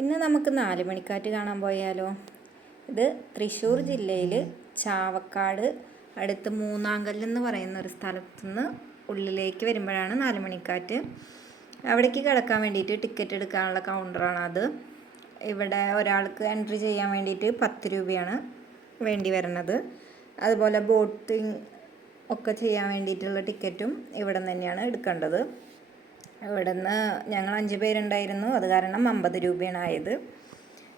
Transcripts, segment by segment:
ഇന്ന് നമുക്ക് 4 മണിക്കാറ്റ് കാണാൻ പോയാലോ? ഇത് തൃശ്ശൂർ ജില്ലയിൽ ചാവക്കാട് അടുത്ത് മൂന്നാങ്കല്ല് എന്ന് പറയുന്ന ഒരു സ്ഥലത്തുനിന്ന് ഉള്ളിലേക്ക് വരുമ്പോഴാണ് 4 മണിക്കാറ്റ്. അവിടേക്ക് കിടക്കാൻ വേണ്ടിയിട്ട് ടിക്കറ്റ് എടുക്കാനുള്ള കൗണ്ടറാണ് അത്. ഇവിടെ ഒരാൾക്ക് എൻട്രി ചെയ്യാൻ വേണ്ടിയിട്ട് 10 രൂപയാണ് വേണ്ടി വരുന്നത്. അതുപോലെ ബോട്ടിങ് ഒക്കെ ചെയ്യാൻ വേണ്ടിയിട്ടുള്ള ടിക്കറ്റും ഇവിടെ നിന്ന് തന്നെയാണ് എടുക്കേണ്ടത്. ഇവിടെ നിന്ന് ഞങ്ങൾ 5 പേരുണ്ടായിരുന്നു, അത് കാരണം 50 രൂപയാണ് ആയത്.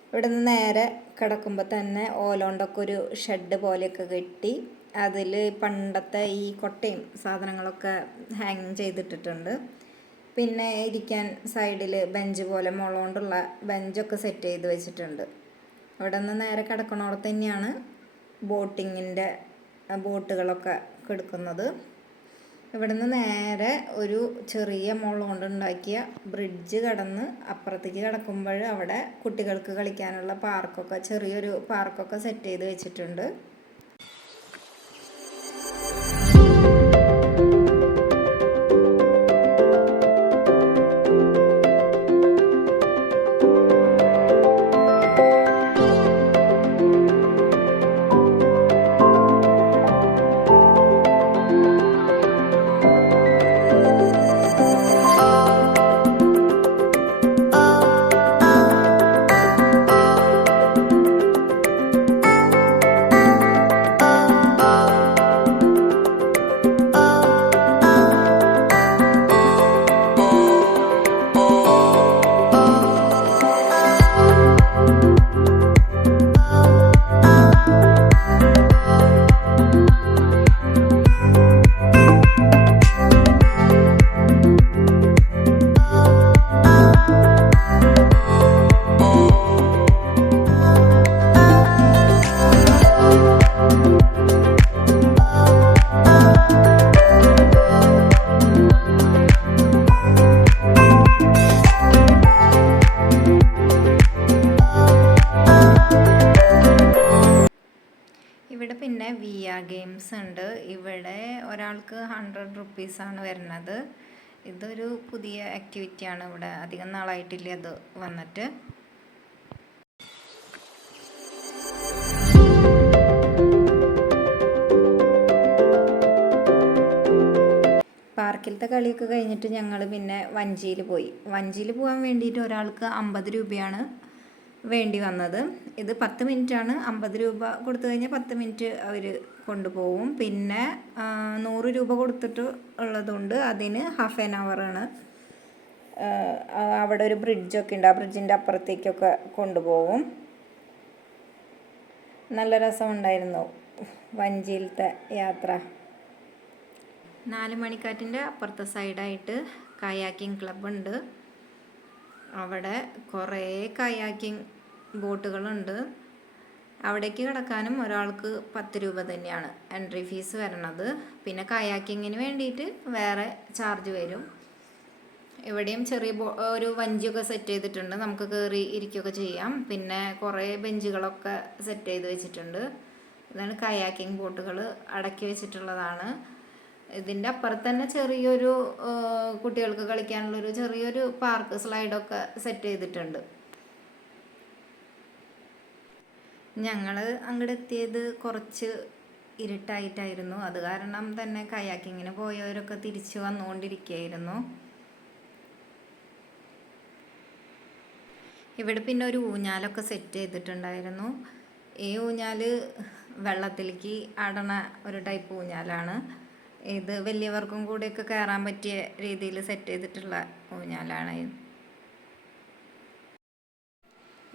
ഇവിടെ നിന്ന് നേരെ കിടക്കുമ്പോൾ തന്നെ ഓലോണ്ടൊക്കെ ഒരു ഷെഡ് പോലെയൊക്കെ കെട്ടി അതിൽ പണ്ടത്തെ ഈ കൊട്ടയും സാധനങ്ങളൊക്കെ ഹാങ് ചെയ്തിട്ടിട്ടുണ്ട്. പിന്നെ ഇരിക്കാൻ സൈഡിൽ ബെഞ്ച് പോലെ മുളകൊണ്ടുള്ള ബെഞ്ചൊക്കെ സെറ്റ് ചെയ്ത് വെച്ചിട്ടുണ്ട്. ഇവിടെ നിന്ന് നേരെ കിടക്കണോടത്ത് തന്നെയാണ് ബോട്ടിങ്ങിൻ്റെ ബോട്ടുകളൊക്കെ കിടക്കുന്നത്. ഇവിടെ നിന്ന് നേരെ ഒരു ചെറിയ മുള കൊണ്ടുണ്ടാക്കിയ ബ്രിഡ്ജ് കടന്ന് അപ്പുറത്തേക്ക് കിടക്കുമ്പോൾ അവിടെ കുട്ടികൾക്ക് കളിക്കാനുള്ള പാർക്കൊക്കെ ചെറിയൊരു പാർക്കൊക്കെ സെറ്റ് ചെയ്ത് വെച്ചിട്ടുണ്ട്. ഇവിടെ പിന്നെ VR ഗെയിംസ് ഉണ്ട്. ഇവിടെ ഒരാൾക്ക് 100 റുപ്പീസാണ് വരുന്നത്. ഇതൊരു പുതിയ ആക്ടിവിറ്റിയാണ്, ഇവിടെ അധികം നാളായിട്ടില്ല അത് വന്നിട്ട്. പാർക്കിലത്തെ കളിയൊക്കെ കഴിഞ്ഞിട്ട് ഞങ്ങൾ പിന്നെ വഞ്ചിയിൽ പോയി. വഞ്ചിയിൽ പോകാൻ വേണ്ടിയിട്ട് ഒരാൾക്ക് 50 രൂപയാണ് വേണ്ടി വന്നത്. ഇത് 10 മിനിറ്റാണ്. 50 രൂപ കൊടുത്തു കഴിഞ്ഞാൽ 10 മിനിറ്റ് അവർ കൊണ്ടുപോകും. പിന്നെ 100 രൂപ കൊടുത്തിട്ട് ഉള്ളതുകൊണ്ട് അതിന് ഹാഫ് ആൻ അവറാണ്. അവിടെ ഒരു ബ്രിഡ്ജൊക്കെ ഉണ്ട്, ആ ബ്രിഡ്ജിൻ്റെ അപ്പുറത്തേക്കൊക്കെ കൊണ്ടുപോകും. നല്ല രസമുണ്ടായിരുന്നു വഞ്ചിയിലത്തെ യാത്ര. 4 മണിക്കാറ്റിൻ്റെ അപ്പുറത്തെ സൈഡായിട്ട് കയാക്കിംഗ് ക്ലബ്ബുണ്ട്. അവിടെ കുറേ കയാക്കിംഗ് ബോട്ടുകളുണ്ട്. അവിടേക്ക് കിടക്കാനും ഒരാൾക്ക് 10 രൂപ തന്നെയാണ് എൻട്രി ഫീസ് വരണത്. പിന്നെ കയാക്കിങ്ങിന് വേണ്ടിയിട്ട് വേറെ ചാർജ് വരും. ഇവിടെയും ചെറിയ ഒരു വഞ്ചിയൊക്കെ സെറ്റ് ചെയ്തിട്ടുണ്ട്, നമുക്ക് കയറി ഇരിക്കുകയൊക്കെ ചെയ്യാം. പിന്നെ കുറേ ബെഞ്ചുകളൊക്കെ സെറ്റ് ചെയ്ത് വെച്ചിട്ടുണ്ട്. ഇതാണ് കയാക്കിംഗ് ബോട്ടുകൾ അടക്കി വെച്ചിട്ടുള്ളതാണ്. ഇതിൻ്റെ അപ്പുറത്ത് തന്നെ ചെറിയൊരു കുട്ടികൾക്ക് കളിക്കാനുള്ളൊരു ചെറിയൊരു പാർക്ക് സ്ലൈഡൊക്കെ സെറ്റ് ചെയ്തിട്ടുണ്ട്. ഞങ്ങൾ അങ്ങോട്ട് എത്തിയത് കുറച്ച് ഇരുട്ടായിട്ടായിരുന്നു, അത് കാരണം തന്നെ കയാക്കിങ്ങിന് പോയവരൊക്കെ തിരിച്ച് വന്നുകൊണ്ടിരിക്കുകയായിരുന്നു. ഇവിടെ പിന്നെ ഒരു ഊഞ്ഞാലൊക്കെ സെറ്റ് ചെയ്തിട്ടുണ്ടായിരുന്നു. ഈ ഊഞ്ഞാൽ വെള്ളത്തിലേക്ക് ആടണ ഒരു ടൈപ്പ് ഊഞ്ഞാലാണ്. ഇത് വലിയവർക്കും കൂടെയൊക്കെ കയറാൻ പറ്റിയ രീതിയിൽ സെറ്റ് ചെയ്തിട്ടുള്ള ഊഞ്ഞാലാണ്.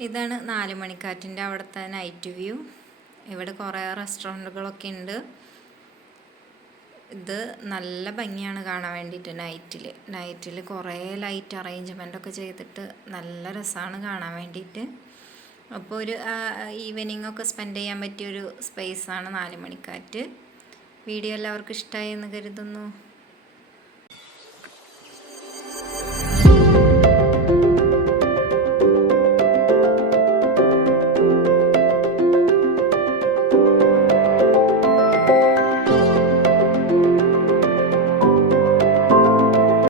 ഇതാണ് 4 മണിക്കാറ്റിൻ്റെ അവിടുത്തെ നൈറ്റ് വ്യൂ. ഇവിടെ കുറേ റെസ്റ്റോറൻറ്റുകളൊക്കെ ഉണ്ട്. ഇത് നല്ല ഭംഗിയാണ് കാണാൻ വേണ്ടിയിട്ട്. നൈറ്റിൽ കുറേ ലൈറ്റ് അറേഞ്ച്മെൻ്റ് ഒക്കെ ചെയ്തിട്ട് നല്ല രസമാണ് കാണാൻ വേണ്ടിയിട്ട്. അപ്പോൾ ഒരു ഈവനിങ് ഒക്കെ സ്പെൻഡ് ചെയ്യാൻ പറ്റിയൊരു സ്പേസാണ് 4 മണിക്കാറ്റ്. വീഡിയോ എല്ലാവർക്കും ഇഷ്ടമായി എന്ന് കരുതുന്നു.